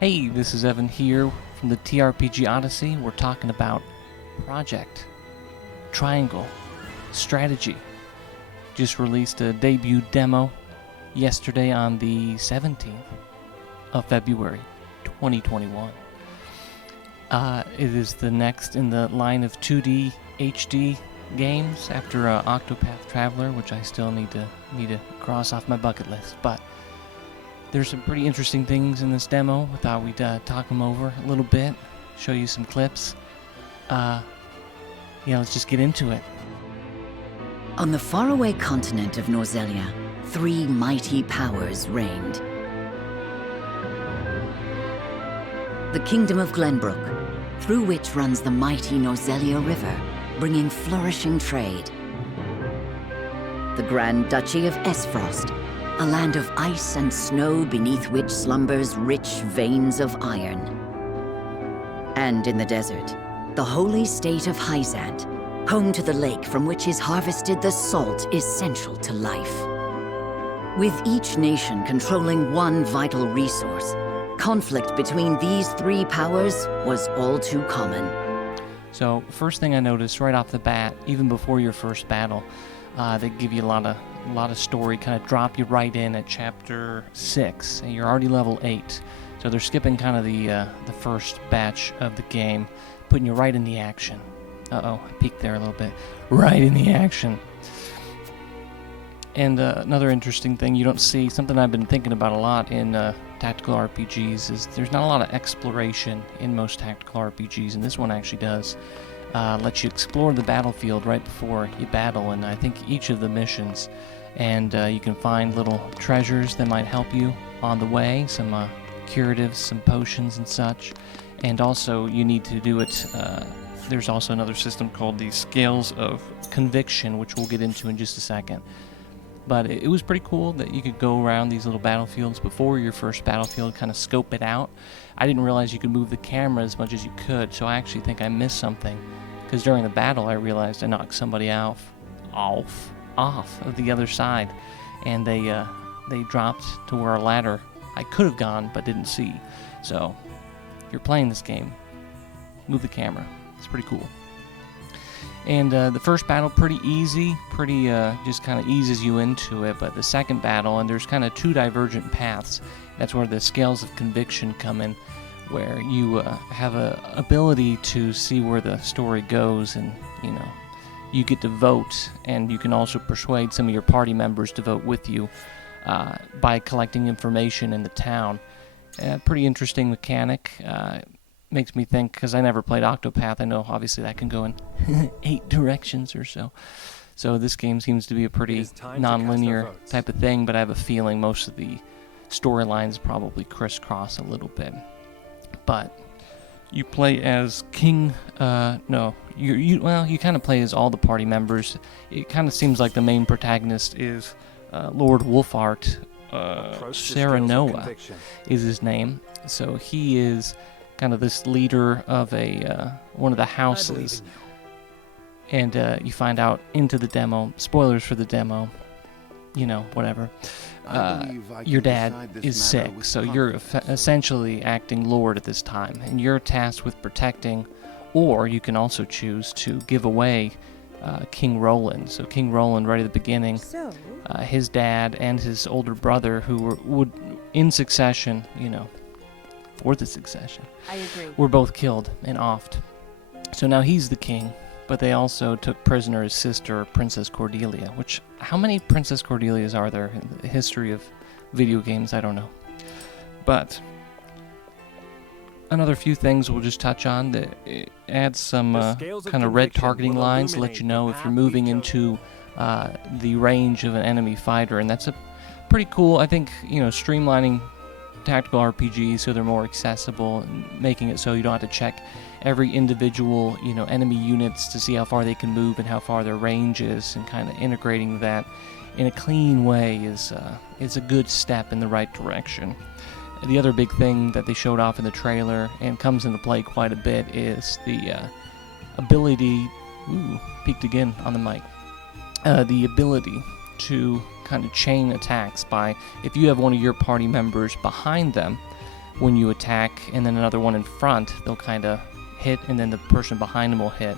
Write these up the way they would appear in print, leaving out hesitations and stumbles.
Hey, this is Evan here from the TRPG Odyssey. We're talking about Project, Triangle, Strategy. Just released a debut demo yesterday on the 17th of February 2021. It is the next in the line of 2D HD games after Octopath Traveler, which I still need to cross off my bucket list, but there's some pretty interesting things in this demo. We thought we'd talk them over a little bit, show you some clips. Let's just get into it. On the faraway continent of Norzelia, three mighty powers reigned. The Kingdom of Glenbrook, through which runs the mighty Norzelia River, bringing flourishing trade. The Grand Duchy of Esfrost, a land of ice and snow beneath which slumbers rich veins of iron. And in the desert, the holy state of Hyzant, home to the lake from which is harvested the salt essential to life. With each nation controlling one vital resource, conflict between these three powers was all too common. So, first thing I noticed right off the bat, even before your first battle, they give you a lot of story, kind of drop you right in at chapter 6, and you're already level 8. So they're skipping kind of the first batch of the game, putting you right in the action. Uh-oh, I peeked there a little bit. Right in the action. And another interesting thing you don't see, something I've been thinking about a lot in tactical RPGs, is there's not a lot of exploration in most tactical RPGs, and this one actually does. Let you explore the battlefield right before you battle, and I think each of the missions, and you can find little treasures that might help you on the way, some curatives, some potions and such, and also you need to do it. There's also another system called the Scales of Conviction, which we'll get into in just a second. But it was pretty cool that you could go around these little battlefields before your first battlefield, kind of scope it out. I didn't realize you could move the camera as much as you could, so I actually think I missed something. Because during the battle, I realized I knocked somebody off of the other side, and they dropped to where a ladder I could have gone but didn't see. So, if you're playing this game, move the camera. It's pretty cool. And the first battle, pretty easy, just kind of eases you into it. But the second battle, and there's kind of two divergent paths. That's where the Scales of Conviction come in, where you have a ability to see where the story goes, and you get to vote, and you can also persuade some of your party members to vote with you by collecting information in the town. Pretty interesting mechanic. Makes me think, because I never played Octopath. I know obviously that can go in 8 directions or so. So this game seems to be a pretty non-linear type of thing, but I have a feeling most of the storylines probably crisscross a little bit. But you play as King, you kind of play as all the party members. It kind of seems like the main protagonist is Lord Wolfart. Serenoa is his name. So he is kind of this leader of one of the houses. And you find out into the demo, spoilers for the demo, whatever. Your dad is sick, so you're essentially acting lord at this time, and you're tasked with protecting, or you can also choose to give away King Roland. So King Roland, right at the beginning, his dad and his older brother, who would in succession, for the succession, I agree, were both killed and offed. So now he's the king, but they also took prisoner his sister, Princess Cordelia, which, how many Princess Cordelias are there in the history of video games? I don't know. But another few things we'll just touch on. That it adds some kind of red targeting lines to let you know if you're moving into the range of an enemy fighter, and that's a pretty cool, I think, streamlining tactical RPGs so they're more accessible, and making it so you don't have to check every individual enemy units to see how far they can move and how far their range is, and kind of integrating that in a clean way is a good step in the right direction. The other big thing that they showed off in the trailer and comes into play quite a bit is the ability, peeked again on the mic, the ability to kind of chain attacks by, if you have one of your party members behind them, when you attack, and then another one in front, they'll kind of hit, and then the person behind them will hit,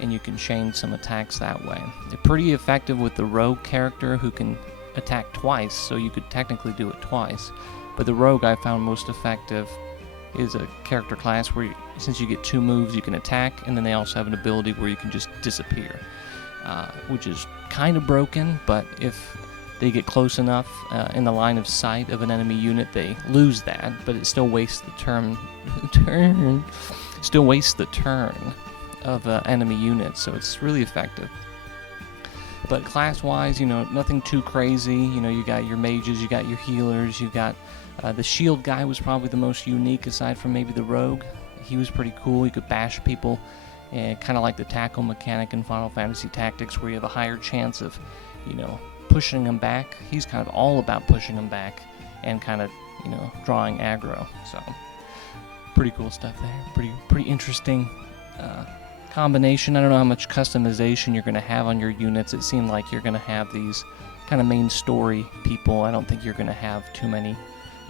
and you can chain some attacks that way. They're pretty effective with the rogue character who can attack twice, so you could technically do it twice. But the rogue I found most effective is a character class where since you get 2 moves, you can attack, and then they also have an ability where you can just disappear, which is kind of broken, but if they get close enough in the line of sight of an enemy unit, they lose that, but it still wastes the turn of enemy units, so it's really effective. But class-wise, nothing too crazy. You got your mages, you got your healers, you got the shield guy was probably the most unique aside from maybe the rogue. He was pretty cool. He could bash people, and kind of like the tackle mechanic in Final Fantasy Tactics, where you have a higher chance of, pushing them back. He's kind of all about pushing them back and kind of, drawing aggro. So pretty cool stuff there. Pretty interesting combination. I don't know how much customization you're going to have on your units. It seemed like you're going to have these kind of main story people. I don't think you're going to have too many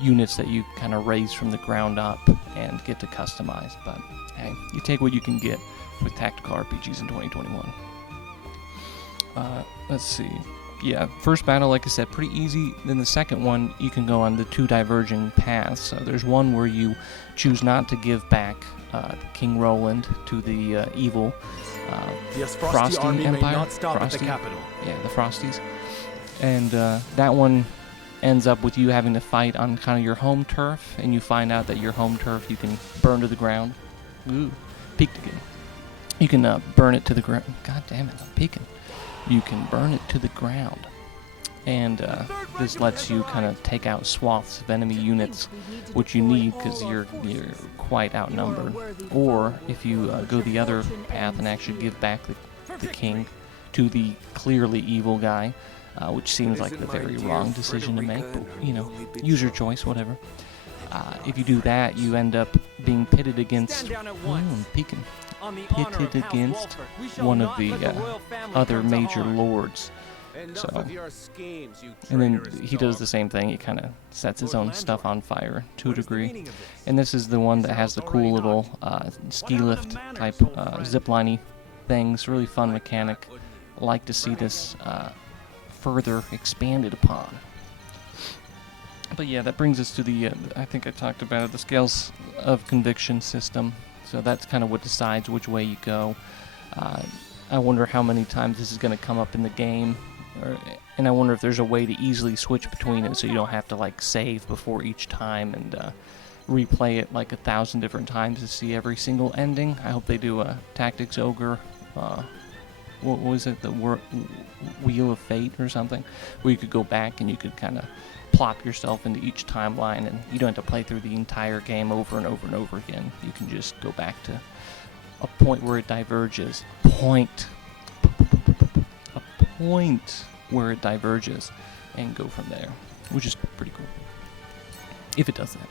units that you kind of raise from the ground up and get to customize. But hey, you take what you can get with tactical RPGs in 2021. Let's see. Yeah, first battle, like I said, pretty easy. Then the second one, you can go on the 2 diverging paths. There's one where you choose not to give back King Roland to the evil Frosty army Empire. may not stop Frosty. at the capital. Yeah, the Frosties. And that one ends up with you having to fight on kind of your home turf, and you find out that your home turf you can burn to the ground. Ooh, peeked again. You can burn it to the ground. God damn it, I'm peeking. You can burn it to the ground, and this lets you kind of take out swaths of enemy units, which you need because you're quite outnumbered. Or if you go the other path and actually give back the king to the clearly evil guy, which seems like the very wrong decision to make, but use your choice, whatever. If you do that, you end up being pitted against pitted against one of the other major lords. So, and then he does the same thing. He kind of sets his own stuff on fire to a degree. And this is the one that has the cool little ski lift type zipliney things. Really fun mechanic. Like to see this further expanded upon. But yeah, that brings us to the, I think I talked about it, the scales of conviction system. So that's kind of what decides which way you go. I wonder how many times this is going to come up in the game. And I wonder if there's a way to easily switch between it so you don't have to like save before each time and replay it like 1,000 different times to see every single ending. I hope they do a Tactics Ogre, what was it, the Wheel of Fate or something, where you could go back and you could kind of plop yourself into each timeline, and you don't have to play through the entire game over and over and over again. You can just go back to a point where it diverges. A point where it diverges and go from there, which is pretty cool if it does that.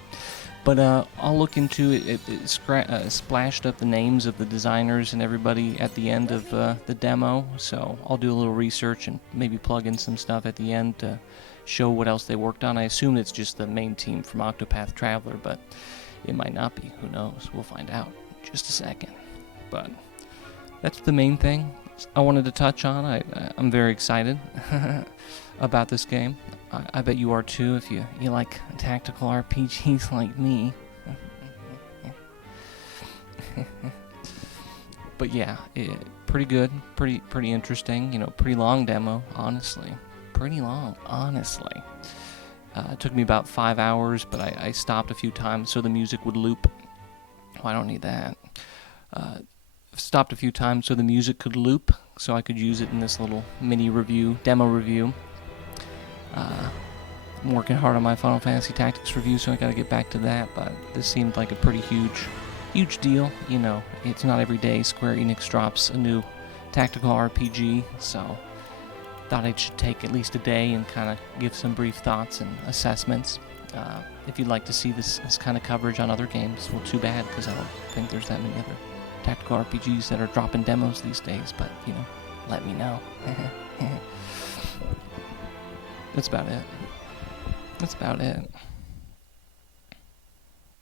But I'll look into it. It splashed up the names of the designers and everybody at the end of the demo, so I'll do a little research and maybe plug in some stuff at the end to show what else they worked on. I assume it's just the main team from Octopath Traveler, but it might not be. Who knows? We'll find out in just a second. But that's the main thing I wanted to touch on. I'm very excited about this game. I bet you are too if you like tactical RPGs like me. But yeah, pretty good, pretty interesting. Pretty long demo, honestly. Pretty long, honestly. It took me about 5 hours, but I stopped a few times so the music would loop. Oh, I don't need that. Stopped a few times so the music could loop, so I could use it in this little mini review, demo review. I'm working hard on my Final Fantasy Tactics review, so I gotta get back to that, but this seemed like a pretty huge deal. It's not every day Square Enix drops a new tactical RPG, so thought I should take at least a day and kind of give some brief thoughts and assessments. If you'd like to see this kind of coverage on other games, well, too bad, because I don't think there's that many other tactical RPGs that are dropping demos these days, but, let me know. That's about it.